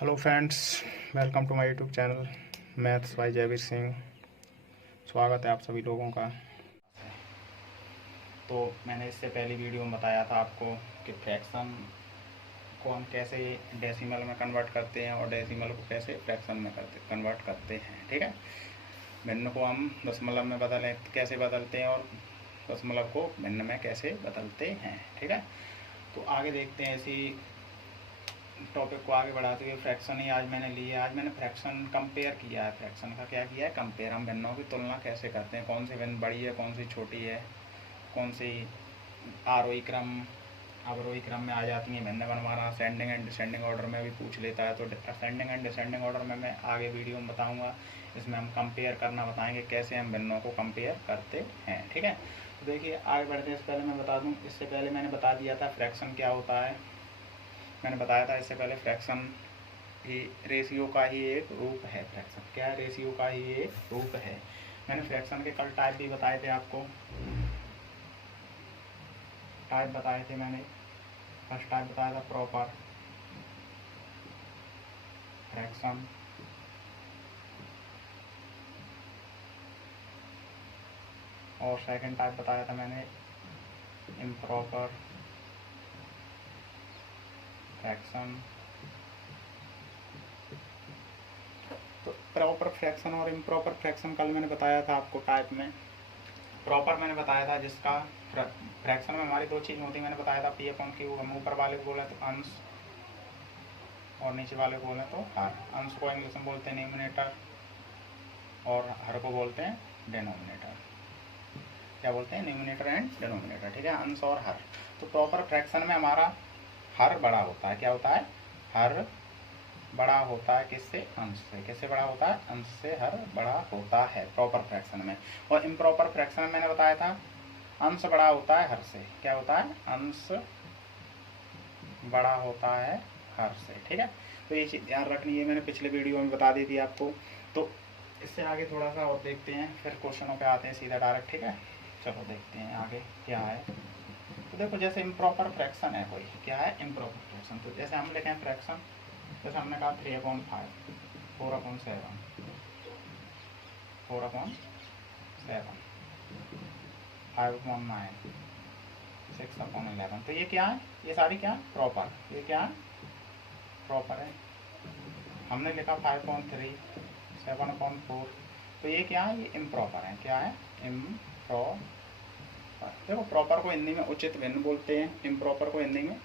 Hello friends, welcome to my YouTube channel maths by Jaiveer Singh. स्वागत है आप सभी लोगों का। तो मैंने इससे पहली वीडियो में बताया था आपको कि फ्रैक्शन को हम कैसे डेसिमल में कन्वर्ट करते हैं और डेसिमल को कैसे फ्रैक्शन में कन्वर्ट करते हैं। ठीक है, भिन्न को हम दशमलव में कैसे बदलते हैं और दशमलव को भिन्न में कैसे बदलते हैं। ठीक है, तो आगे देखते हैं इसी टॉपिक को आगे बढ़ाते हुए। फ्रैक्शन ही आज मैंने ली है। आज मैंने फ्रैक्शन कंपेयर किया है। फ्रैक्शन का क्या किया है? कंपेयर। हम भिन्नों की तुलना कैसे करते हैं, कौन सी भिन्न बड़ी है, कौन सी छोटी है, कौन सी आरोही क्रम अवरोही क्रम में आ जाती हैं भिन्न बनवाना। असेंडिंग एंड डिसेंडिंग ऑर्डर में भी पूछ लेता है, तो असेंडिंग एंड डिसेंडिंग ऑर्डर में मैं आगे वीडियो में बताऊँगा। इसमें हम कंपेयर करना बताएंगे कैसे हम भिन्नों को कंपेयर करते हैं। ठीक है, तो देखिए आगे बढ़ते हैं। इससे पहले मैं बता दूँ, इससे पहले मैंने बता दिया था फ्रैक्शन क्या होता है। मैंने बताया था इससे पहले फ्रैक्शन ही रेशियो का ही एक रूप है। फ्रैक्शन क्या है? रेशियो का ही एक रूप है। मैंने फ्रैक्शन के कल टाइप भी बताए थे आपको। टाइप बताए थे मैंने। फर्स्ट टाइप बताया था प्रॉपर फ्रैक्शन, और सेकंड टाइप बताया था मैंने इम्प्रॉपर फ्रैक्शन। तो प्रॉपर फ्रैक्शन और इम्प्रॉपर फ्रैक्शन कल मैंने बताया था आपको टाइप में। प्रॉपर मैंने बताया था जिसका फ्रैक्शन में हमारी दो चीज़ होती। मैंने बताया था पी अपॉन क्यू। हम ऊपर वाले को बोले तो अंश और नीचे वाले को बोले तो हर। अंश को इंग्लिश में बोलते हैं न्यूमिनेटर और हर को बोलते हैं डिनोमिनेटर। क्या बोलते हैं? Numerator and denominator. ठीक है, अंश और हर। तो प्रॉपर फ्रैक्शन में हमारा हर बड़ा होता है। क्या होता है? हर बड़ा होता है किससे? अंश से। किससे बड़ा होता है? अंश से हर बड़ा होता है प्रॉपर फ्रैक्शन में। और इम्प्रॉपर फ्रैक्शन में मैंने बताया था अंश बड़ा होता है हर से। क्या होता है? अंश बड़ा होता है हर से। ठीक है, तो ये चीज़ ध्यान रखनी है, मैंने पिछले वीडियो में बता दी थी आपको। तो इससे आगे थोड़ा सा और देखते हैं, फिर क्वेश्चनों पे आते हैं सीधा डायरेक्ट। ठीक है, चलो देखते हैं आगे क्या है। तो देखो, जैसे इम्प्रॉपर फ्रैक्शन है कोई, क्या है? Improper fraction. तो जैसे हम लिखें फ्रैक्शन, जैसे हमने कहा 3/5, 4/7, 4/7, 5/9, 6/11। तो ये क्या है? ये सारी क्या? प्रॉपर। ये क्या है? प्रॉपर है। हमने लिखा 5/3, 7/4। तो ये क्या है? ये इम्प्रॉपर है। क्या है? इम्प्रॉपर। देखो, प्रॉपर को हिंदी में उचित भिन्न बोलते हैं, इम्प्रॉपर को हिंदी में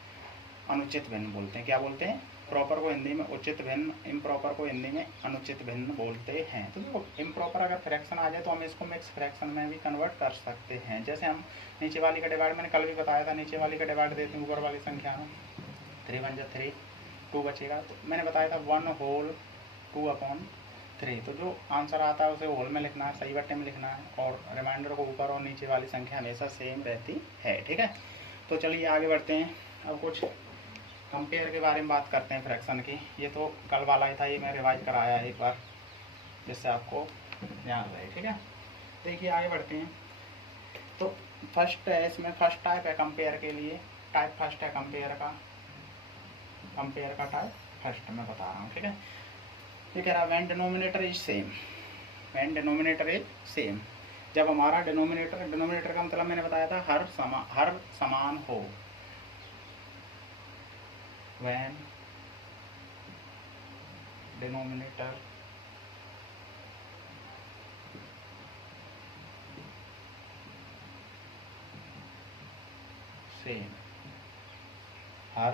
अनुचित भिन्न बोलते हैं। क्या बोलते हैं? प्रॉपर को हिंदी में उचित भिन्न, इम्प्रॉपर को हिंदी में अनुचित भिन्न बोलते हैं। तो देखो, इम्प्रॉपर अगर फ्रैक्शन आ जाए तो हम इसको मिक्स फ्रैक्शन में भी कन्वर्ट कर सकते हैं। जैसे हम नीचे वाली का डिवाइड, मैंने कल भी बताया था, नीचे वाली का डिवाइड देते हैं ऊपर वाली संख्या में। 3 × 3, 2 बचेगा। तो मैंने बताया था 1/2/3। तो जो आंसर आता है उसे होल में लिखना है, सही बट्टे में लिखना है, और रिमाइंडर को ऊपर और नीचे वाली संख्या हमेशा सेम रहती है। ठीक है, तो चलिए आगे बढ़ते हैं। अब कुछ कंपेयर के बारे में बात करते हैं फ्रैक्शन की। ये तो कल वाला ही था, ये मैं रिवाइज कराया है एक बार, जिससे आपको ध्यान रहे। ठीक है, देखिए आगे बढ़ते हैं। तो फर्स्ट है, इसमें फर्स्ट टाइप है कंपेयर के लिए। टाइप फर्स्ट है कंपेयर का। कंपेयर का टाइप फर्स्ट मैं बता रहा हूँ। ठीक है, ये कह रहा है when denominator is same. When denominator is same, जब हमारा डिनोमिनेटर का मतलब मैंने बताया था हर समान हो। व्हेन डिनोमिनेटर सेम, हर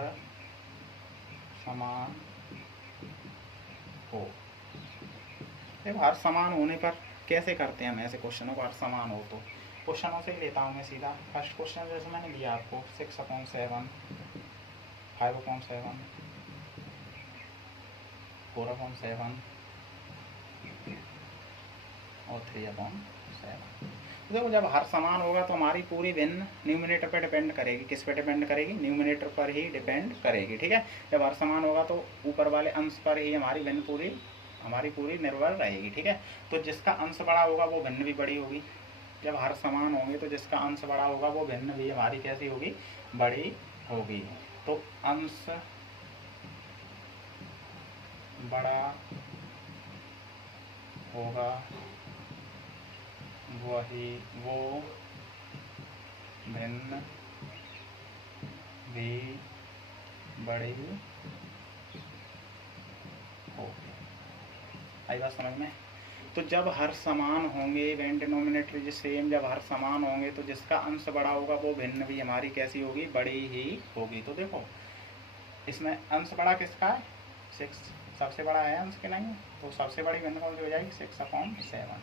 समान हो। देखो, हर समान होने पर कैसे करते हैं हम ऐसे क्वेश्चनों को? हर समान हो तो क्वेश्चनों से ही लेता हूँ मैं सीधा। फर्स्ट क्वेश्चन जैसे मैंने लिया आपको 6/7, 5/7, 4/7 और 3/7। तो देखो, जब हर समान होगा तो हमारी पूरी भिन्न न्यूमिनेटर पर डिपेंड करेगी। किस पे डिपेंड करेगी? न्यूमिनेटर पर ही डिपेंड करेगी। ठीक है, जब हर समान होगा तो ऊपर वाले अंश पर ही हमारी भिन्न पूरी निर्भर रहेगी। ठीक है, तो जिसका अंश बड़ा होगा वो भिन्न भी बड़ी होगी। जब हर समान होंगे तो जिसका अंश बड़ा होगा वो भिन्न भी हमारी कैसी होगी? बड़ी होगी। तो अंश बड़ा होगा वो भिन्न भी बड़ी होगी। आई बात समझ में? तो जब हर समान होंगे, व्हेन डिनोमिनेटर इज सेम, जब हर समान होंगे तो जिसका अंश बड़ा होगा वो भिन्न भी हमारी कैसी होगी? बड़ी ही होगी। तो देखो इसमें अंश बड़ा किसका है? 6, सबसे बड़ा है अंश के नहीं? तो सबसे बड़ी भिन्न कौन सी हो जाएगी? 6/7।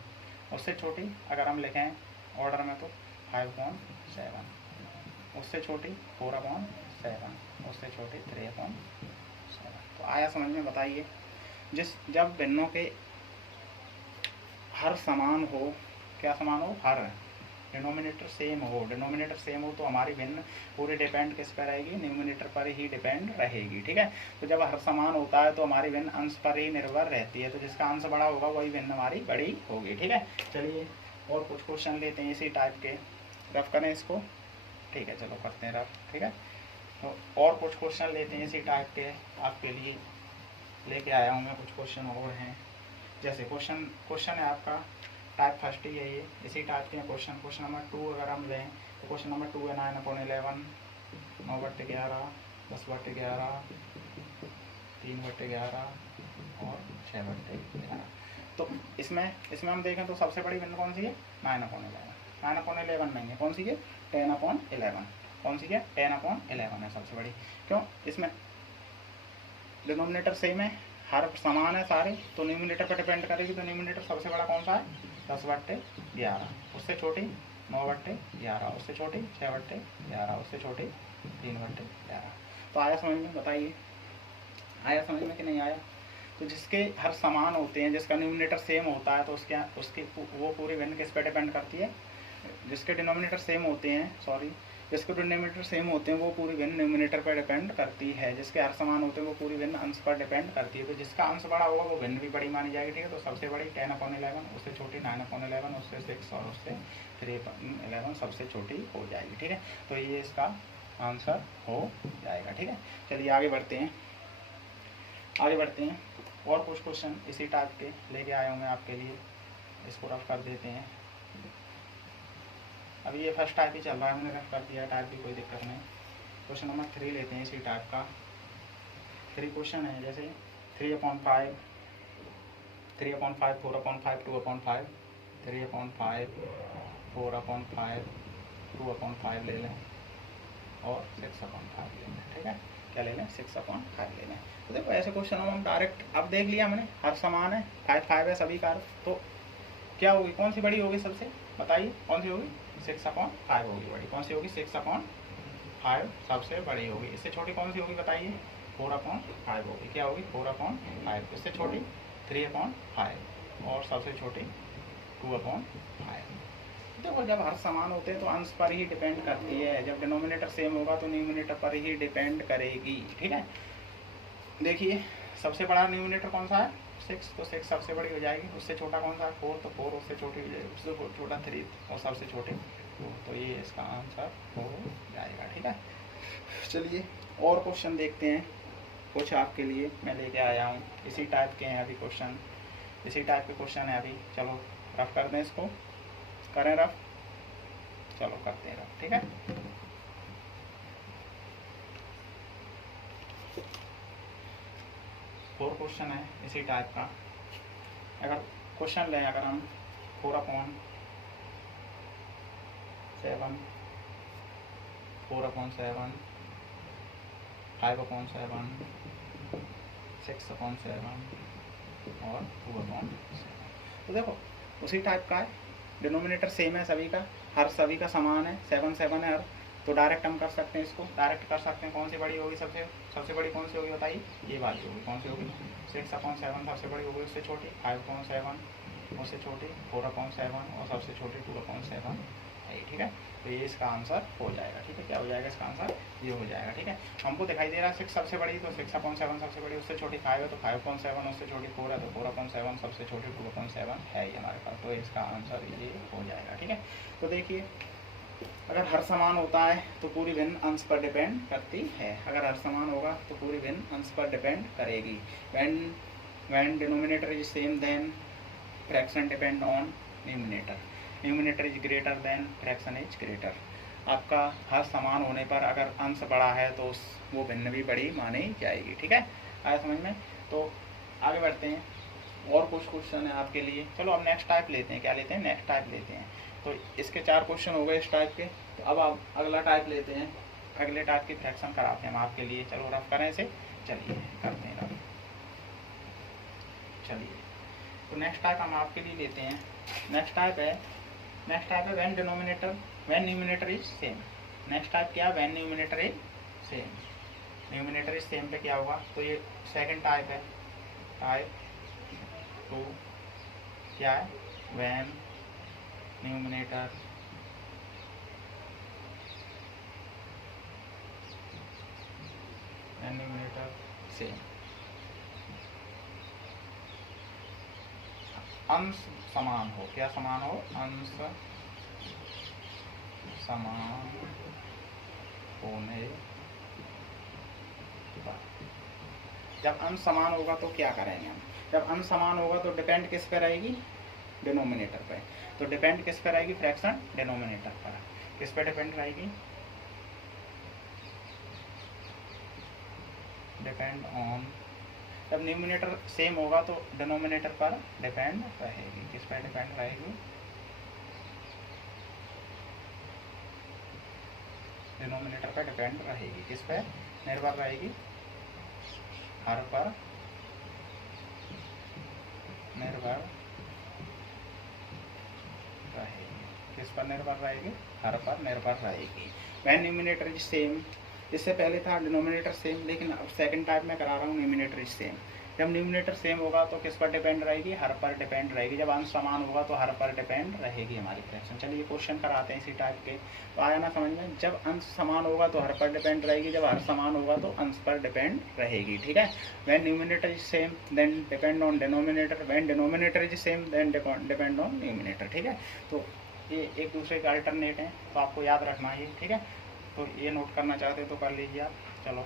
उससे छोटी अगर हम लिखें ऑर्डर में तो 5/7, उससे छोटी 4/7, उससे छोटी 3/7। तो आया समझ में? बताइए, जब भिन्नों के हर समान हो, क्या समान हो? हर डिनोमिनेटर सेम हो, डिनोमिनेटर सेम हो तो हमारी भिन्न पूरी डिपेंड किस पर रहेगी? न्यूमिनेटर पर ही डिपेंड रहेगी। ठीक है, तो जब हर समान होता है तो हमारी भिन्न अंश पर ही निर्भर रहती है, तो जिसका अंश बड़ा होगा वही भिन्न हमारी बड़ी होगी। ठीक है, चलिए और कुछ क्वेश्चन लेते हैं इसी टाइप के, रफ करें इसको। ठीक है, चलो करते हैं रफ। ठीक है, तो और कुछ क्वेश्चन लेते हैं इसी टाइप के, आपके लिए लेके आया हूँ मैं। कुछ क्वेश्चन और हैं, जैसे क्वेश्चन है आपका टाइप फर्स्ट ही है ये, इसी टाइप के क्वेश्चन। क्वेश्चन नंबर 2 अगर हम लें तो क्वेश्चन नंबर 2 है 9/11, 9/11, 10/11, 3/11 और 6/11। तो इसमें हम देखें तो सबसे बड़ी भिन्न कौन सी है? 9/11। 9/11 नहीं है, कौन सी है? 10/11। कौन सी है? 10/11 है सबसे बड़ी। क्यों? इसमें डिनोमिनेटर सेम है, हर समान है सारे, तो न्यूमिनेटर पर डिपेंड करेगी। तो न्यूमिनेटर सबसे बड़ा कौन सा है? 10/11, उससे छोटी 9/11, उससे छोटी 6/11, उससे छोटी 3/11। तो आया समझ में? बताइए, आया समझ में कि नहीं आया? तो जिसके हर समान होते हैं, जिसका न्यूमिनेटर सेम होता है, तो उसकी वो पूरी भिन्न किस पर डिपेंड करती है? जिसके डिनोमिनेटर सेम होते हैं, जिसके डिनोमिनेटर सेम होते हैं वो पूरी भिन्न न्यूमिनेटर पर डिपेंड करती है। जिसके हर समान होते हैं वो पूरी भिन्न अंश पर डिपेंड करती है। तो जिसका अंश बड़ा होगा वो भिन्न भी बड़ी मानी जाएगी। ठीक है, तो सबसे बड़ी 10/11, उससे छोटी 9/11, उससे 6 और उससे 3/11 सबसे छोटी हो जाएगी। ठीक है, तो ये इसका आंसर हो जाएगा। ठीक है, चलिए आगे बढ़ते हैं। और कुछ क्वेश्चन इसी टाइप के लेके आया हूँ मैं आपके लिए, इसको रफ कर देते हैं। अभी ये फर्स्ट टाइप ही चल रहा है, हमने रफ कर दिया, टाइप की कोई दिक्कत नहीं। क्वेश्चन नंबर 3 लेते हैं इसी टाइप का। 3 क्वेश्चन है, जैसे 3/5, 3/5, 4/5, 2/5, 3/5, 4/5, 2/5 ले लें और 6/5 ले लें। ठीक है, क्या ले लें? 6/5 ले लें। तो देखो ऐसे क्वेश्चन हम डायरेक्ट, अब देख लिया हमने, हर समान है, 5 है सभी का, तो क्या होगी? कौन सी बड़ी होगी सबसे? बताइए कौन सी होगी? 6/5 होगी बड़ी। कौन सी होगी? 6/5 सबसे बड़ी होगी। इससे छोटी कौन सी होगी? बताइए। 4/5 होगी। क्या होगी? 4/5। इससे छोटी 3/5 और सबसे छोटी 2/5। देखो जब हर समान होते हैं तो अंश पर ही डिपेंड करती है, जब डिनोमिनेटर सेम होगा तो न्यूमिनेटर पर ही डिपेंड करेगी। ठीक है, देखिए सबसे बड़ा न्यूमिनेटर कौन सा है? 6, तो 6 सबसे बड़ी हो जाएगी। उससे छोटा कौन सा है? 4, तो 4 उससे छोटी हो जाएगी। उससे छोटा 3 और सबसे छोटी 2, तो ये इसका आंसर हो जाएगा। ठीक है, चलिए और क्वेश्चन देखते हैं। कुछ आपके लिए मैं लेके आया हूँ, इसी टाइप के हैं अभी क्वेश्चन, इसी टाइप के क्वेश्चन है अभी। चलो रफ कर दें इसको, करें रफ, चलो करते हैं रफ। ठीक है, और क्वेश्चन है इसी टाइप का। अगर क्वेश्चन लें, अगर हम 4/7, 4/7, 5/7, 6/7 और 2/7, तो देखो उसी टाइप का है, डिनोमिनेटर सेम है सभी का, सभी का समान है, 7/7 है हर, तो डायरेक्ट हम कर सकते हैं, इसको डायरेक्ट कर सकते हैं। कौन सी बड़ी होगी? सबसे बड़ी कौन सी होगी? बताइए। ये वाली होगी। कौन सी होगी? 6/7 सबसे बड़ी होगी, उससे छोटी 5/7, उससे छोटी 4/7 और सबसे छोटी 2/7 है। ठीक है, तो ये इसका आंसर हो जाएगा। ठीक है, क्या हो जाएगा इसका आंसर? ये हो जाएगा। ठीक है, हमको दिखाई दे रहा है 6 सबसे बड़ी, तो 6/7 सबसे बड़ी, उससे छोटी 5 है तो 5/7, उससे छोटी 4 है तो 4/7, सबसे छोटी 2/7 है ये हमारे पास, तो इसका आंसर ये हो जाएगा। ठीक है, तो देखिए अगर हर समान होता है तो पूरी भिन्न अंश पर डिपेंड करती है, अगर हर समान होगा तो पूरी भिन्न अंश पर डिपेंड करेगी। When when denominator is same then fraction depend on numerator, numerator is greater then fraction is greater. आपका हर समान होने पर अगर अंश बड़ा है तो वो भिन्न भी बड़ी मानी जाएगी। ठीक है, आया समझ में? तो आगे बढ़ते हैं, और कुछ क्वेश्चन है आपके लिए। चलो अब नेक्स्ट टाइप लेते हैं। क्या लेते हैं? नेक्स्ट टाइप लेते हैं। तो इसके 4 क्वेश्चन हो गए इस टाइप के। तो अब आप अगला टाइप लेते हैं, अगले टाइप की फ्रैक्शन कराते हैं हम आपके लिए। चलो रफ करें इसे, चलिए करते हैं रफ। चलिए तो नेक्स्ट टाइप हम आपके लिए लेते हैं। नेक्स्ट टाइप है when numerator is same. Next type क्या? When numerator is same. Numerator is same पे क्या होगा? तो ये सेकंड टाइप है। टाइप 2 क्या है? When numerator same. अंश समान हो। क्या समान हो? अंश समान होने पर। जब अंश समान होगा तो क्या करेंगे हम? जब अंश समान होगा तो डिपेंड किस पे रहेगी? डिनोमिनेटर पे। तो डिपेंड किस पे रहेगी? फ्रैक्शन डिनोमिनेटर पर। किस पे डिपेंड रहेगी? Depend on. जब न्यूमिनेटर सेम होगा तो डिनोमिनेटर पर डिपेंड रहेगी। किस पर डिपेंड रहेगी? डिनोमिनेटर पर डिपेंड रहेगी। किस पर निर्भर रहेगी? हर पर निर्भर रहेगी। किस पर निर्भर रहेगी? हर पर निर्भर रहेगी। व्हेन न्यूमिनेटर इज सेम, इससे पहले था डिनोमिनेटर सेम, लेकिन अब सेकंड टाइप में करा रहा हूँ न्यूमिनेटर इज सेम। जब न्यूमिनेटर सेम होगा तो किस पर डिपेंड रहेगी? हर पर डिपेंड रहेगी। जब अंश समान होगा तो हर पर डिपेंड रहेगी हमारी फ्रैक्शन। चलिए क्वेश्चन कराते हैं इसी टाइप के। तो आया ना समझ में? जब अंश समान होगा तो हर पर डिपेंड रहेगी, जब हर समान होगा तो अंश पर डिपेंड रहेगी। ठीक है, when numerator is same then depend on denominator, when denominator is same then depend on numerator. ठीक है, तो ये एक दूसरे के अल्टरनेट हैं, तो आपको याद रखना है। ठीक है, तो ये नोट करना चाहते हो तो कर लीजिए आप। चलो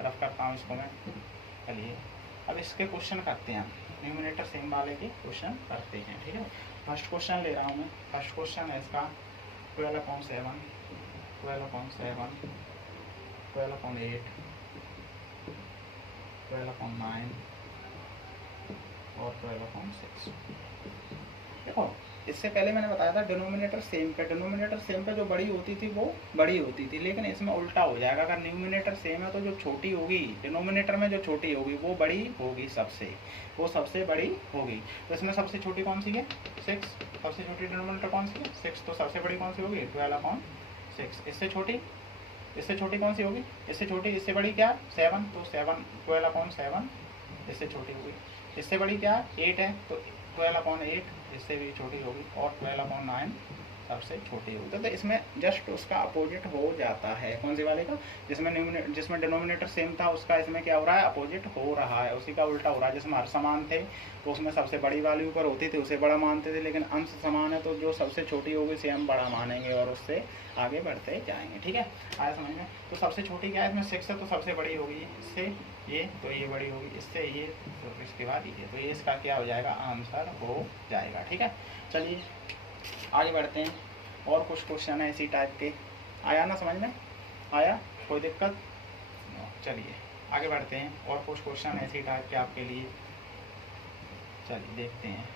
रफ करता हूँ इसको मैं। चलिए अब इसके क्वेश्चन करते हैं हम, न्यूमिनेटर सेम वाले के क्वेश्चन करते हैं। ठीक है, फर्स्ट क्वेश्चन ले रहा हूँ मैं। फर्स्ट क्वेश्चन है इसका 12/7, 12/7, 12/8, 12/9 और 12/6। देखो इससे पहले मैंने बताया था डिनोमिनेटर सेम पे। डिनोमिनेटर सेम पे जो बड़ी होती थी वो बड़ी होती थी, लेकिन इसमें उल्टा हो जाएगा। अगर न्यूमिनेटर सेम है तो जो छोटी होगी डिनोमिनेटर में, जो छोटी होगी वो बड़ी होगी सबसे, वो सबसे बड़ी होगी। तो इसमें सबसे छोटी कौन सी है? 6। सबसे छोटी डिनोमिनेटर कौन सी है? 6। तो सबसे बड़ी कौन सी होगी? 12/6। इससे छोटी कौन सी होगी? इससे छोटी, इससे बड़ी क्या? 7। तो 7 12/7 इससे छोटी होगी। इससे बड़ी क्या? 8 है, तो 12/8 इससे भी छोटी होगी, और 12/9 सबसे छोटी होगी। तो इसमें जस्ट उसका अपोजिट हो जाता है। कौन सी वाले का? जिसमें डिनोमिनेटर सेम था उसका इसमें क्या हो रहा है? अपोजिट हो रहा है, उसी का उल्टा हो रहा है। जिसमें हर समान थे तो उसमें सबसे बड़ी वैल्यू पर होती थी, उसे बड़ा मानते थे, लेकिन अंश समान है तो जो सबसे छोटी होगी उसे हम बड़ा मानेंगे और उससे आगे बढ़ते जाएंगे। ठीक है, आया समझ में? तो सबसे छोटी क्या है? इसमें 6 है तो सबसे बड़ी होगी इससे ये, तो ये बड़ी होगी इससे ये, तो इसके बाद ये, तो ये इसका क्या हो जाएगा? आंसर हो जाएगा। ठीक है, चलिए आगे बढ़ते हैं। और कुछ क्वेश्चन है इसी टाइप के। आया ना समझ में? आया? कोई दिक्कत? चलिए आगे बढ़ते हैं। और कुछ क्वेश्चन है इसी टाइप के आपके लिए। चलिए देखते हैं।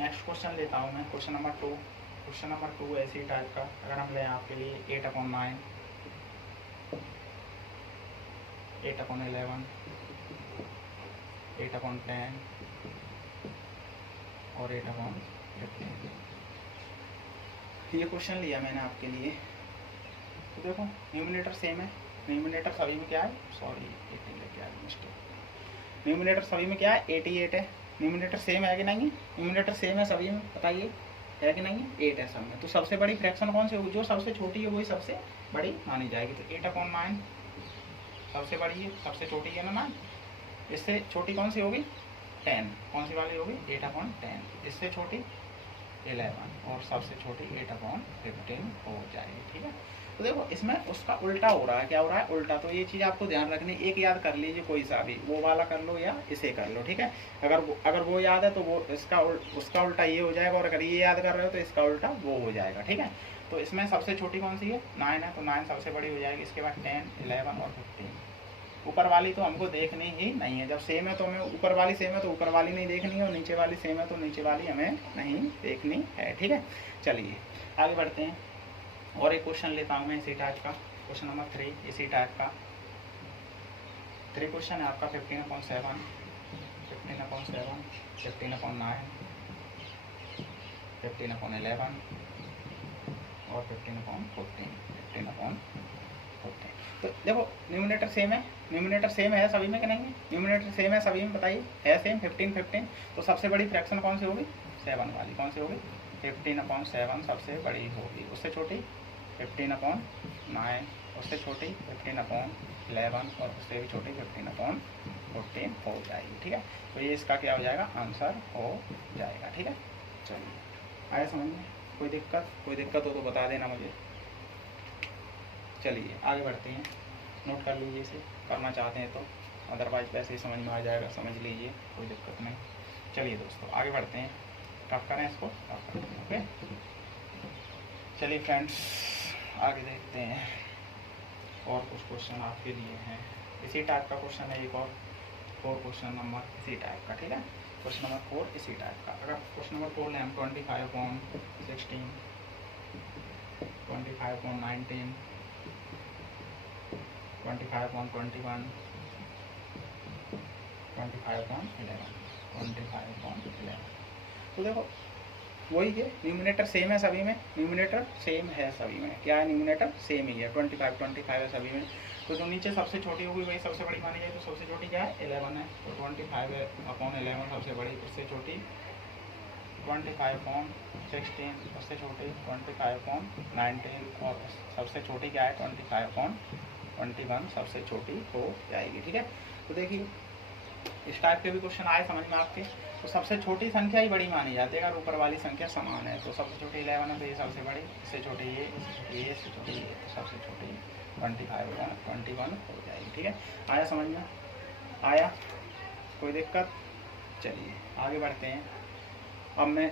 नेक्स्ट क्वेश्चन लेता हूँ मैं, क्वेश्चन नंबर 2। क्वेश्चन नंबर 2 ऐसी टाइप का अगर हम लें आपके लिए 8/9, 8/11, 8/10 और 8/15। ये क्वेश्चन लिया मैंने आपके लिए। तो देखो न्यूमिनेटर सेम है, न्यूमिनेटर सभी में क्या है? सॉरी 18 लेके आ गया मिस्टेक। न्यूमिनेटर सभी में क्या है? 88 है। न्यूमिनेटर सेम है कि नहीं? न्यूमिनेटर सेम है सभी में, बताइए है कि नहीं? 8 है सब में। तो सबसे बड़ी फ्रैक्शन कौन सी होगी? जो सबसे छोटी है वही सबसे बड़ी मानी जाएगी। तो 8/9 सबसे बड़ी है, सबसे छोटी है ना 9। इससे छोटी कौन सी होगी? 10। कौन सी वाली होगी? 8/10। इससे छोटी 11 और सबसे छोटी 8/15 हो जाएगी। ठीक है, तो देखो इसमें उसका उल्टा हो रहा है, क्या हो रहा है, उल्टा। तो ये चीज़ आपको ध्यान रखनी, एक याद कर लीजिए कोई सा भी, वो वाला कर लो या इसे कर लो, ठीक है। अगर वो याद है तो वो उसका उल्टा ये हो जाएगा, और अगर ये याद कर रहे हो तो इसका उल्टा वो हो जाएगा, ठीक है। तो इसमें सबसे छोटी कौन सी है, 9 है, तो 9 सबसे बड़ी हो जाएगी। इसके बाद 10, 11 और 15। ऊपर वाली तो हमको देखनी ही नहीं है, जब सेम है तो हमें ऊपर वाली सेम है तो ऊपर वाली नहीं देखनी है, और नीचे वाली सेम है तो नीचे वाली हमें नहीं देखनी है, ठीक है। चलिए आगे बढ़ते हैं, और एक क्वेश्चन लेता हूँ मैं इसी टाइप का, क्वेश्चन नंबर 3 इसी टाइप का 3 क्वेश्चन है आपका। 15/7, 15/7, 15/9, 15/11 और 15/14, 15/14। तो देखो न्यूमिनेटर सेम है, न्यूमिनेटर सेम है सभी में कि नहीं है, न्यूमिनेटर सेम है सभी में, बताइए है सेम 15, 15। तो सबसे बड़ी फ्रैक्शन कौन सी होगी, 7 वाली। कौन सी होगी, 15/7 सबसे बड़ी होगी। उससे छोटी 15/9, उससे छोटी 15/11 और उससे भी छोटी 15/14 हो जाएगी, ठीक है। तो ये इसका क्या हो जाएगा, आंसर हो जाएगा, ठीक है। चलिए आया समझ में, कोई दिक्कत हो तो बता देना मुझे। चलिए आगे बढ़ते हैं, नोट कर लीजिए इसे, करना चाहते हैं तो, अदरवाइज वैसे ही समझ में आ जाएगा, समझ लीजिए, कोई दिक्कत नहीं। चलिए दोस्तों आगे बढ़ते हैं, टफ करें इसको, टफ करते हैं, ओके। चलिए फ्रेंड्स आगे देखते हैं, और कुछ क्वेश्चन आपके लिए हैं इसी टाइप का क्वेश्चन है, एक और 4 क्वेश्चन नंबर इसी टाइप का, ठीक है। क्वेश्चन नंबर 4 इसी टाइप का। अगर क्वेश्चन नंबर 4 लें हम 25/16, 25/19, 25/21, 25/11, 25/11। तो देखो वही है, न्यूमिनेटर सेम है सभी में, न्यूमिनेटर सेम है सभी में, क्या है, न्यूमिनेटर सेम ही है, 25 है सभी में। तो जो नीचे सबसे छोटी होगी वही सबसे बड़ी मानी जाए, तो सबसे छोटी क्या है, 11 है। तो 25/11 सबसे बड़ी, उससे छोटी 25/16, उससे छोटी 25/19, और सबसे छोटी क्या है, 25/21 सबसे छोटी हो जाएगी, ठीक है। तो देखिए इस टाइप के भी क्वेश्चन आए समझ में आपके, तो सबसे छोटी संख्या ही बड़ी मानी जाती है अगर ऊपर वाली संख्या समान है। तो सबसे छोटी 11 है तो ये सबसे बड़ी, इससे छोटी ये, इससे छोटी ये, तो सबसे छोटी 25/21 हो जाएगी, ठीक है। आया समझ में, आया, कोई दिक्कत। चलिए आगे बढ़ते हैं। अब मैं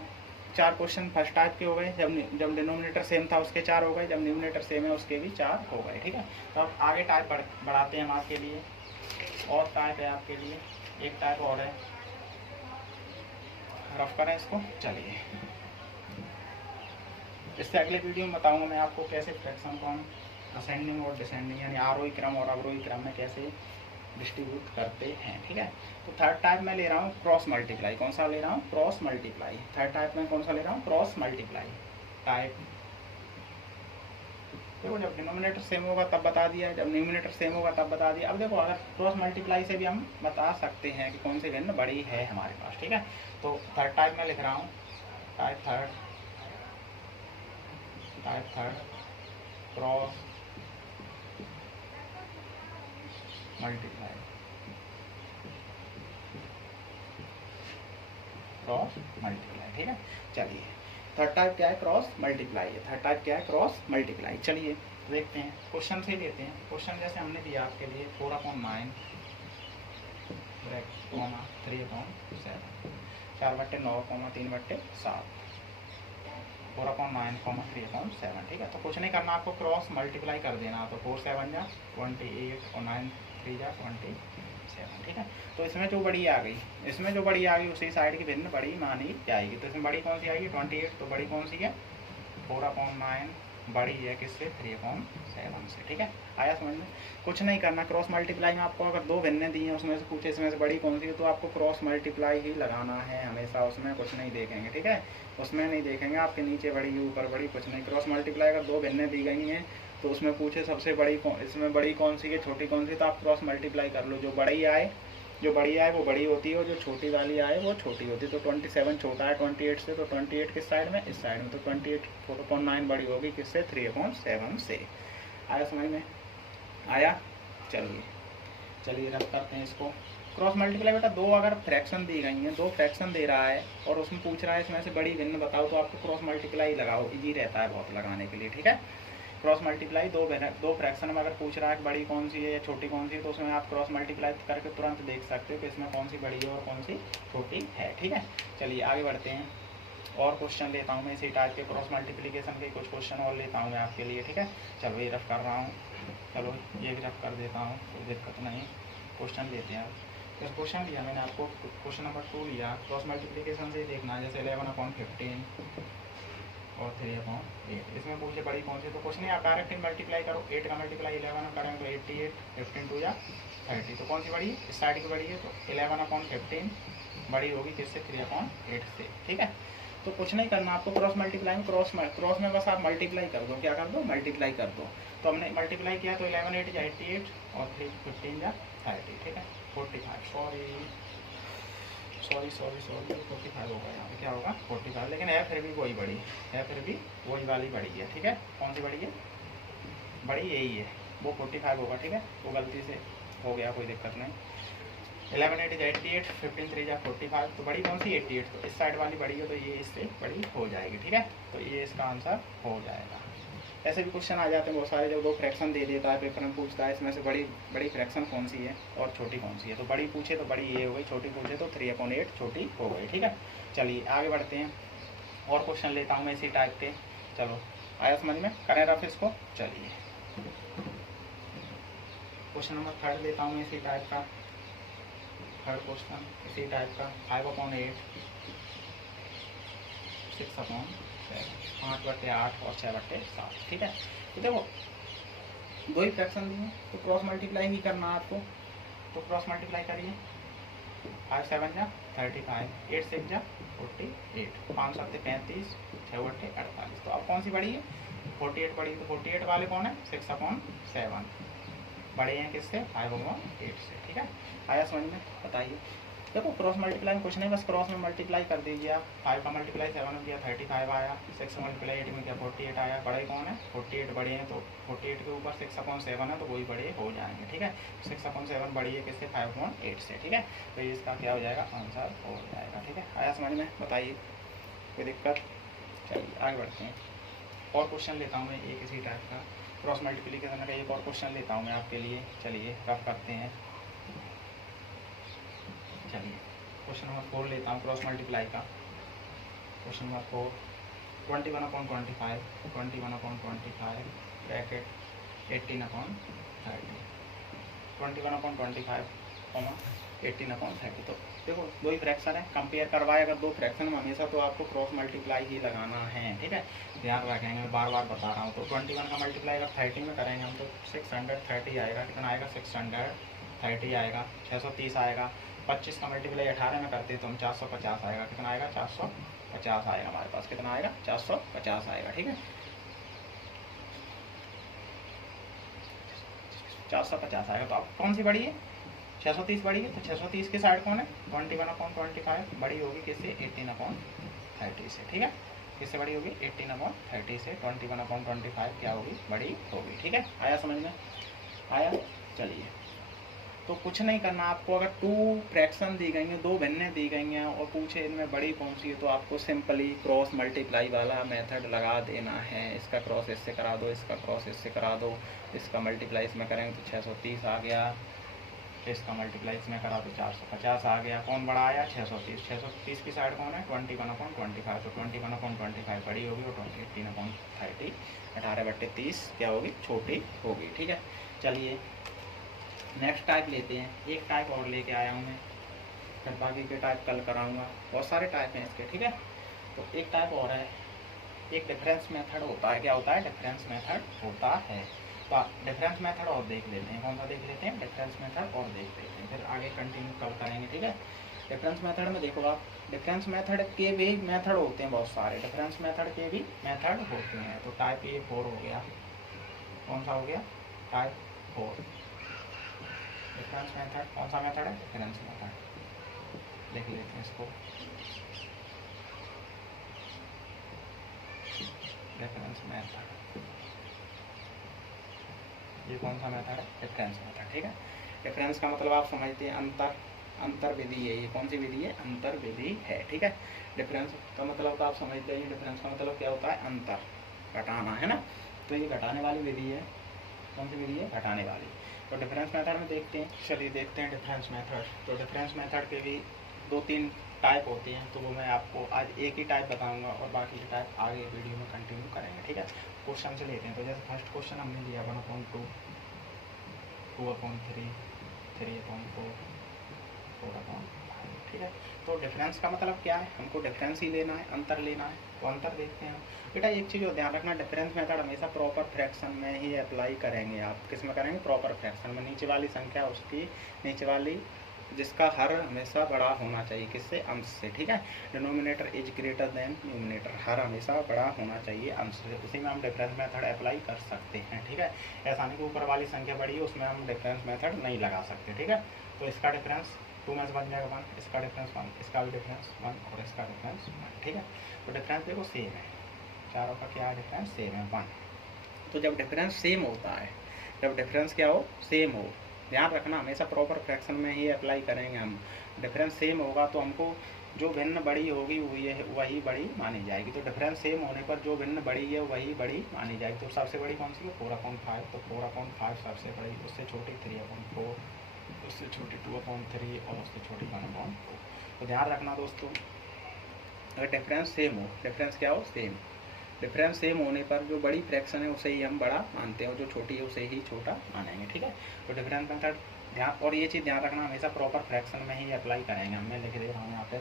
4 क्वेश्चन फर्स्ट टाइप के हो गए, जब डिनोमिनेटर सेम था उसके 4 हो गए, जब न्यूमिनेटर सेम है उसके भी 4 हो गए, ठीक है। तो अब आगे टाइप बढ़ाते हैं हम आपके लिए, और टाइप है आपके लिए, एक टाइप और है, रफ करें इसको। चलिए इससे अगले वीडियो में बताऊंगा मैं आपको कैसे फ्रैक्शन को हम असेंडिंग और डिसेंडिंग यानी आरोही क्रम और अवरोही क्रम में कैसे डिस्ट्रीब्यूट करते हैं, ठीक है। तो थर्ड टाइप में ले रहा हूँ क्रॉस मल्टीप्लाई। कौन सा ले रहा हूँ, क्रॉस मल्टीप्लाई। थर्ड टाइप में कौन सा ले रहा हूँ, क्रॉस मल्टीप्लाई टाइप। देखो जब डिनोमिनेटर सेम होगा तब बता दिया, जब न्यूमिनेटर सेम होगा तब बता दिया। अब देखो अगर क्रॉस मल्टीप्लाई से भी हम बता सकते हैं कि कौन सी भिन्न बड़ी है हमारे पास, ठीक है। तो थर्ड टाइप में लिख रहा हूँ, type third cross multiply, cross multiply, ठीक है। चलिए थर्ड टाइप क्या है, क्रॉस मल्टीप्लाई है। थर्ड टाइप क्या है, क्रॉस मल्टीप्लाई। चलिए देखते हैं, क्वेश्चन से लेते हैं। क्वेश्चन जैसे हमने दिया आपके लिए 4/9 3/7, 4/9, 3/7, 4/9, 3/7, ठीक है। तो कुछ नहीं करना, आपको क्रॉस मल्टीप्लाई कर देना। तो 4 7 जा 28 और 9 3 जा 27, ठीक है। तो इसमें जो बड़ी आ गई, इसमें जो बड़ी आ गई उसी साइड की भिन्न बड़ी मानी जाएगी। तो इसमें बड़ी कौन सी आएगी, 28। तो बड़ी कौन सी है, 4/9 बड़ी है किससे, 3/7 से, ठीक है। आया समझ में, कुछ नहीं करना। क्रॉस मल्टीप्लाई में आपको अगर 2 भिन्नें दी हैं उसमें से पूछे इसमें से बड़ी कौन सी है, तो आपको क्रॉस मल्टीप्लाई ही लगाना है हमेशा, उसमें कुछ नहीं देखेंगे, ठीक है। उसमें नहीं देखेंगे आपके नीचे बड़ी ऊपर बड़ी, कुछ नहीं। क्रॉस मल्टीप्लाई अगर 2 भिन्नें दी गई हैं तो उसमें पूछे सबसे बड़ी इसमें बड़ी कौन सी है, छोटी कौन सी, तो आप क्रॉस मल्टीप्लाई कर लो। जो बड़ी आए वो बड़ी होती है, और जो छोटी वाली आए वो छोटी होती है। तो 27 छोटा है 28 से, तो 28 किस साइड में, इस साइड में। तो 28 4/9 बड़ी होगी किससे, 3/7 से। आया समझ में, आया। चलिए रब करते हैं इसको। क्रॉस मल्टीप्लाई बेटा 2 अगर फ्रैक्शन दी गई हैं, 2 फ्रैक्शन दे रहा है और उसमें पूछ रहा है इसमें से बड़ी भिन्न बताओ, तो आपको क्रॉस मल्टीप्लाई लगाओ, इजी रहता है बहुत लगाने के लिए, ठीक है। क्रॉस मल्टीप्लाई दो फ्रैक्शन में अगर पूछ रहा है कि बड़ी कौन सी है या छोटी कौन सी है, तो उसमें आप क्रॉस मल्टीप्लाई करके तुरंत देख सकते हो कि इसमें कौन सी बड़ी है और कौन सी छोटी है। ठीक है, चलिए आगे बढ़ते हैं। और क्वेश्चन लेता हूँ मैं इसी टाइप के, क्रॉस मल्टीप्लिकेशन के कुछ क्वेश्चन और लेता हूँ मैं आपके लिए। ठीक है, चलो ये रफ कर रहा हूँ, चलो ये भी रफ कर देता हूँ, कोई दिक्कत नहीं। क्वेश्चन लेते हैं। इस क्वेश्चन लिया मैंने आपको, क्वेश्चन नंबर 2 लिया, क्रॉस मल्टीप्लिकेशन से देखना, जैसे 11/15 और 3/8। इसमें पूछे बड़ी कौन सी, तो कुछ नहीं, आप डायरेक्ट मल्टीप्लाई करो। 8 का मल्टीप्लाई 11 करेंगे तो 88, 15 2 या 30। तो कौन सी बड़ी है, इस साइड की बड़ी है, तो 11/15 बड़ी होगी किससे, 3/8 से। ठीक है, तो कुछ नहीं करना आपको, क्रॉस मल्टीप्लाई में क्रॉस में बस आप मल्टीप्लाई कर दो, क्या कर दो, मल्टीप्लाई कर दो। तो हमने मल्टीप्लाई किया तो 11 8 या 88 और 3 15 या 30। ठीक है, 45, सॉरी 45 होगा यहाँ पे, क्या होगा 45, लेकिन है फिर भी वही बड़ी है, फिर भी वही वाली बड़ी है। ठीक है, कौन सी बड़ी है, बड़ी यही है, वो 45 होगा। ठीक है, वो गलती से हो गया, कोई दिक्कत नहीं। 11 8 is 88, 15 3 या 45, तो बड़ी कौन सी 88, तो इस साइड वाली बड़ी है, तो ये इससे बड़ी हो जाएगी। ठीक है, तो ये इसका आंसर हो जाएगा। ऐसे भी क्वेश्चन आ जाते हैं बहुत सारे, जब दो फ्रैक्शन दे देता है पेपर में, पूछता है इसमें से बड़ी फ्रैक्शन कौन सी है और छोटी कौन सी है। तो बड़ी पूछे तो बड़ी ये हो गई, छोटी पूछे तो 3/8 छोटी हो गई। ठीक है, चलिए आगे बढ़ते हैं। और क्वेश्चन लेता हूँ मैं इसी टाइप के। चलो आया समझ में, करें रफ इसको। चलिए क्वेश्चन नंबर 3 लेता हूँ मैं इसी टाइप का। थर्ड क्वेश्चन इसी टाइप का, 5/8 6/7, 5/8 और 6/7। ठीक है, तो देखो दो ही फ्रैक्शन दिए, तो क्रॉस मल्टीप्लाई ही करना है आपको। तो क्रॉस मल्टीप्लाई करिए, 5 7 जा 35, 8 6 जा 48, 5 7 35, 6 8 48। तो अब कौन सी बड़ी है, 48 बड़ी, तो 48 वाले कौन है, 6/7 बड़े हैं किससे, 5/8 से। ठीक है, आया समझ में, बताइए। देखो क्रॉस मल्टीप्लाई में कुछ नहीं, बस क्रॉस में मल्टीप्लाई कर दीजिए आप। 5 का मल्टीप्लाई 7 में किया 35 आया, 6 का मल्टीप्लाई 8 में किया 48 आया। बड़े कौन है, 48 बड़े हैं, तो 48 के ऊपर 6/7 है, तो वही बड़े हो जाएंगे। ठीक है, 6/7 बड़ी है किससे, 5/8 से। ठीक है, तो ये इसका क्या हो जाएगा, आंसर हो जाएगा। ठीक है, आया समझ में, बताइए, कोई दिक्कत। चलिए आगे बढ़ते हैं। और क्वेश्चन लेता हूँ मैं एक इसी टाइप का, क्रॉस मल्टीप्लिकेशन का एक और क्वेश्चन लेता हूँ मैं आपके लिए। चलिए रफ करते हैं। चलिए क्वेश्चन नंबर 4 लेता हूँ, क्रॉस मल्टीप्लाई का। Question number 4, 21/25, 21/25 bracket 18/30, 21/25, 18/30। तो देखो दो ही फ्रैक्शन है, कंपेयर करवाए अगर दो फ्रैक्शन में हमेशा, तो आपको क्रॉस मल्टीप्लाई ही लगाना है। ठीक है, ध्यान रखेंगे, मैं बार बार बता रहा हूँ। तो 21 का मल्टीप्लाई अगर 30 में करेंगे हम, तो 630 आएगा। कितना आएगा, 630 आएगा। 630 आएगा। 25 का मल्टीप्लाई 18 में करते तो हम 450 आएगा। कितना आएगा, 450 आएगा हमारे पास। कितना आएगा, 450 आएगा। ठीक है, 450 आएगा। तो अब कौन सी बड़ी है, 630 बड़ी है, तो 630 के साइड कौन है, 21/25 बड़ी होगी किससे, 18/30 से। ठीक है, किससे बड़ी होगी, 18/30 से। 21/25 क्या होगी, बड़ी होगी। ठीक है, आया समझ में, आया। चलिए, तो कुछ नहीं करना आपको, अगर 2 फ्रैक्शन दी गई हैं, 2 भिन्नें दी गई हैं और पूछे इनमें बड़ी कौन सी है, तो आपको सिंपली क्रॉस मल्टीप्लाई वाला मेथड लगा देना है। इसका क्रॉस इससे करा दो, इसका क्रॉस इससे करा दो, इसका मल्टीप्लाई इसमें करेंगे तो 630 आ गया, इसका मल्टीप्लाई इसमें करा तो 450 आ गया। कौन बड़ा आया, 630। 630 की साइड कौन है, 21/25, तो 21/25 बड़ी होगी और 18/30, 18/30 क्या होगी, छोटी होगी। ठीक है, चलिए नेक्स्ट टाइप लेते हैं। एक टाइप और लेके आया हूँ मैं, फिर बाकी के टाइप कल कराऊंगा। बहुत सारे टाइप हैं इसके। ठीक है, तो एक टाइप और है, एक डिफरेंस मेथड होता है। क्या होता है, डिफरेंस मेथड होता है। तो डिफरेंस मेथड और देख लेते हैं, कौन सा देख लेते हैं, डिफरेंस मेथड और देख लेते हैं, फिर आगे कंटिन्यू कल करेंगे। ठीक है, डिफरेंस मेथड में देखो आप, डिफरेंस मेथड के भी मेथड होते हैं बहुत सारे, डिफरेंस मेथड के भी मेथड होते हैं। तो टाइप ए 4 हो गया, कौन सा हो गया, टाइप 4। डिफरेंस मेथड कौन सा मेथड है, डिफरेंस मेथड। देख लेते हैं इसको, डिफरेंस मेथड, ये कौन सा मेथड है, डिफरेंस मेथड। ठीक है, डिफरेंस का मतलब आप समझते हैं अंतर विधि है। ये कौन सी विधि है, अंतर विधि है। ठीक है, डिफरेंस का मतलब तो आप समझते हैं, डिफरेंस का मतलब क्या होता है, अंतर घटाना, है ना। तो ये घटाने वाली विधि है। कौन सी विधि है? घटाने वाली। तो डिफरेंस मेथड में देखते हैं, चलिए देखते हैं डिफरेंस मेथड। तो डिफरेंस मेथड के भी 2-3 टाइप होती हैं, तो वो मैं आपको आज एक ही टाइप बताऊंगा और बाकी के टाइप आगे वीडियो में कंटिन्यू करेंगे, ठीक है। क्वेश्चन से लेते हैं। तो जैसे फर्स्ट क्वेश्चन हमने लिया 1/2, 2/3, 3/4, 4/5, ठीक है। तो डिफरेंस का मतलब क्या है? हमको डिफरेंस ही लेना है, अंतर लेना है। तो अंतर देखते हैं बेटा। एक चीज़ और ध्यान रखना, डिफरेंस मेथड हमेशा प्रॉपर फ्रैक्शन में ही अप्लाई करेंगे आप। किस में करेंगे? प्रॉपर फ्रैक्शन में। नीचे वाली संख्या उसकी नीचे वाली जिसका हर हमेशा बड़ा होना चाहिए, किससे? अंश से, ठीक है। Denominator is greater than numerator, हर हमेशा बड़ा होना चाहिए अंश से। उसी में हम डिफरेंस मेथड अप्लाई कर सकते हैं, ठीक है। ऐसा नहीं कि ऊपर वाली संख्या बड़ी है उसमें हम डिफरेंस मेथड नहीं लगा सकते, ठीक है। तो इसका डिफरेंस 2 में से बन जाएगा 1, इसका डिफरेंस 1, इसका भी डिफरेंस 1 और इसका डिफरेंस 1, ठीक है। तो डिफरेंस देखो सेम है, चारों का क्या डिफरेंस? सेम है, 1। तो जब डिफरेंस सेम होता है, जब डिफरेंस क्या हो? सेम हो। ध्यान रखना, हमेशा प्रॉपर फ्रैक्शन में ही अप्लाई करेंगे हम। डिफरेंस सेम होगा तो हमको जो भिन्न बड़ी होगी वही बड़ी मानी जाएगी। तो डिफरेंस सेम होने पर जो भिन्न बड़ी है वही बड़ी मानी जाएगी। तो सबसे बड़ी कौन सी है? 4/5। तो 4/5 सबसे बड़ी, उससे छोटी 3/4, उससे छोटी 2/3 और उससे छोटी 1/2। तो ध्यान रखना दोस्तों, अगर डिफरेंस सेम हो, डिफरेंस क्या हो? सेम। डिफरेंस सेम होने पर जो बड़ी फ्रैक्शन है उसे ही हम बड़ा मानते हैं और जो छोटी है उसे ही छोटा मानेंगे, ठीक है। तो डिफरेंस मेथड ध्यान, और ये चीज़ ध्यान रखना, हमेशा प्रॉपर फ्रैक्शन में ही अप्लाई करेंगे। मैं लिख दे रहा हूँ यहाँ पे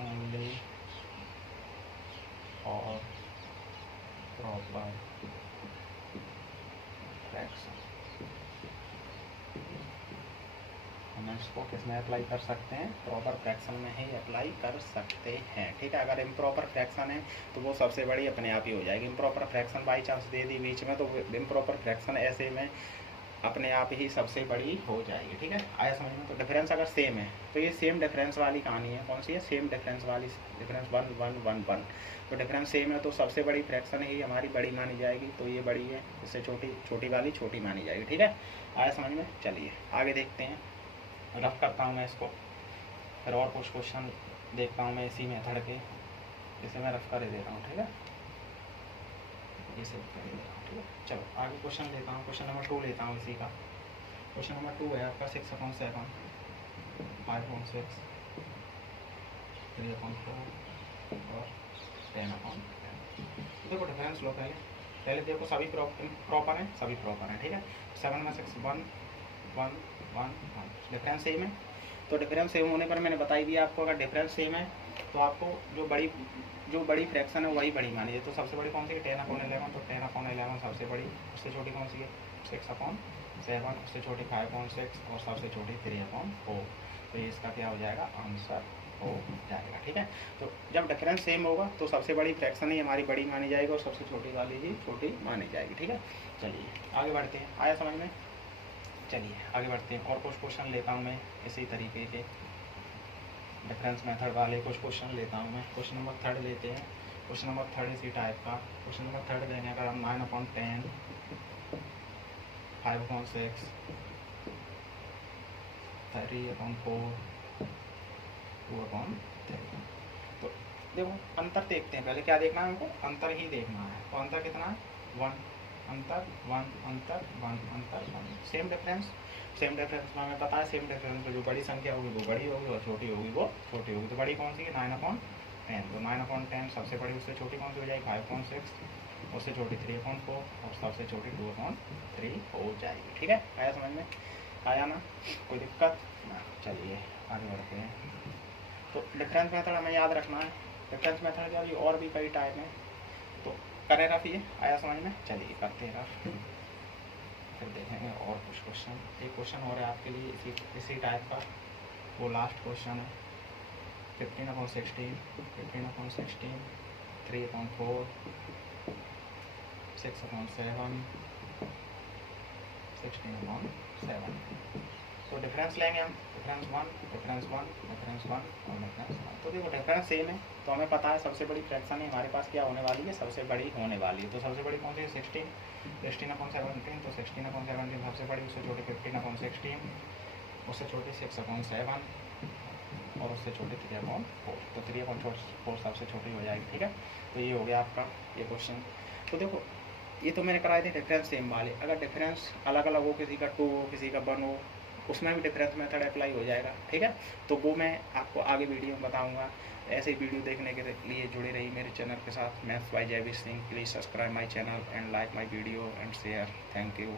ओनली और प्रॉपर फ्रैक्शन। हम इसको किस में अप्लाई कर सकते हैं? प्रॉपर फ्रैक्शन में ही अप्लाई कर सकते हैं, ठीक है। अगर इम्प्रॉपर फ्रैक्शन है तो वो सबसे बड़ी अपने आप ही हो जाएगी। इम्प्रॉपर फ्रैक्शन बाई चांस दे दी बीच में तो इम्प्रॉपर फ्रैक्शन ऐसे में अपने आप ही सबसे बड़ी हो जाएगी, ठीक है। आया समझ में? तो डिफरेंस अगर सेम है तो ये सेम डिफरेंस वाली कहानी है। कौन सी है? सेम डिफरेंस वाली, डिफरेंस 1 1 1 1। तो डिफरेंस सेम है तो सबसे बड़ी फ्रैक्शन ही हमारी बड़ी मानी जाएगी। तो ये बड़ी है, इससे छोटी वाली छोटी मानी जाएगी, ठीक है। आया समझ में? चलिए आगे देखते हैं। रफ करता हूँ मैं इसको, फिर और कुछ क्वेश्चन देखता हूँ मैं इसी मेथड के, इसे मैं रफ कर दे रहा हूँ, ठीक है। इसे कर दे रहा हूँ, ठीक है। चलो आगे क्वेश्चन लेता हूँ। क्वेश्चन नंबर 2 लेता हूँ इसी का। क्वेश्चन नंबर 2 है आपका 6/7, 5/6, 3/4 और 10/10। देखो डिफरेंस लो पहले देखो, सभी प्रॉपर हैं, सभी प्रॉपर हैं, ठीक है। 7 में 6 1 1 1 1, डिफरेंस सेम है। तो डिफरेंस सेम होने पर मैंने बताई दिया आपको, अगर डिफरेंस सेम है तो आपको जो बड़ी फ्रैक्शन है वही बड़ी मानी है। तो सबसे बड़ी कौन सी है? 10/11। तो 10/11 सबसे बड़ी। उससे छोटी कौन सी है? 6/7। उससे छोटी 5/6 और सबसे छोटी 3/4। तो ये इसका क्या हो जाएगा? आंसर हो जाएगा, ठीक है। तो जब डिफरेंस सेम होगा तो सबसे बड़ी फ्रैक्शन ही हमारी बड़ी मानी जाएगी और सबसे छोटी वाली ही छोटी मानी जाएगी, ठीक है। चलिए आगे बढ़ते हैं। आया समझ में? चलिए आगे बढ़ते हैं। और कुछ क्वेश्चन लेता हूँ मैं इसी तरीके के डिफरेंस मेथड वाले कुछ क्वेश्चन लेता हूँ मैं। क्वेश्चन नंबर 3 लेते हैं। क्वेश्चन नंबर 3 इसी टाइप का। क्वेश्चन नंबर 3 लेने अगर हम 9/10, 5/6, 3/4, 2/3। तो देखो अंतर देखते हैं पहले। क्या देखना है हमको? अंतर ही देखना है। तो अंतर कितना है? 1 अंतर 1 अंतर 1 अंतर 1। सेम डिफरेंस में हमें पता है, सेम डिफरेंस में जो बड़ी संख्या होगी वो बड़ी होगी और छोटी होगी वो छोटी होगी। तो बड़ी कौन सी है? 9/10। तो 9/10 सबसे बड़ी, उससे छोटी कौन सी हो जाएगी? 5/6, उससे छोटी 3/4 और सबसे छोटी 2/3 हो जाएगी, ठीक है। आया समझ में? आया ना? कोई दिक्कत ना? चलिए आगे बढ़ते हैं। तो डिफरेंस मेथड हमें याद रखना है। डिफरेंस मेथड के अभी और भी कई टाइप हैं, तो करें रफ ये। आया समझ में? चलिए करते हैं रफ, फिर देखेंगे और कुछ क्वेश्चन। एक क्वेश्चन और है आपके लिए इसी टाइप का, वो लास्ट क्वेश्चन है। 15/16, 15/16, 3/4, 6/7, 16/7। तो डिफरेंस लेंगे हम, डिफरेंस 1, डिफरेंस 1, डिफरेंस 1 और डिफरेंस 1। तो देखो डिफरेंस सेम है तो हमें पता है सबसे बड़ी फ्रैक्शन है हमारे पास क्या होने वाली है? सबसे बड़ी होने वाली है। तो सबसे बड़ी कौन सी है? 16, 16/17। तो 16/17 सबसे बड़ी, उससे छोटी 15/16, उससे छोटी 6/7 और उससे छोटी 3/4। तो 3/4 सबसे छोटी हो जाएगी, ठीक है। तो ये हो गया आपका ये क्वेश्चन। तो देखो ये तो मैंने कराए थे डिफरेंस सेम वाले, अगर डिफरेंस अलग अलग हो, किसी का 2 हो किसी का 1 हो, उसमें भी डिफरेंस मेथड अप्लाई हो जाएगा, ठीक है। तो वो मैं आपको आगे वीडियो में बताऊंगा। ऐसे वीडियो देखने के लिए जुड़े रही मेरे चैनल के साथ, maths by Jaiveer Singh. Please subscribe my channel and like my video and share. Thank you.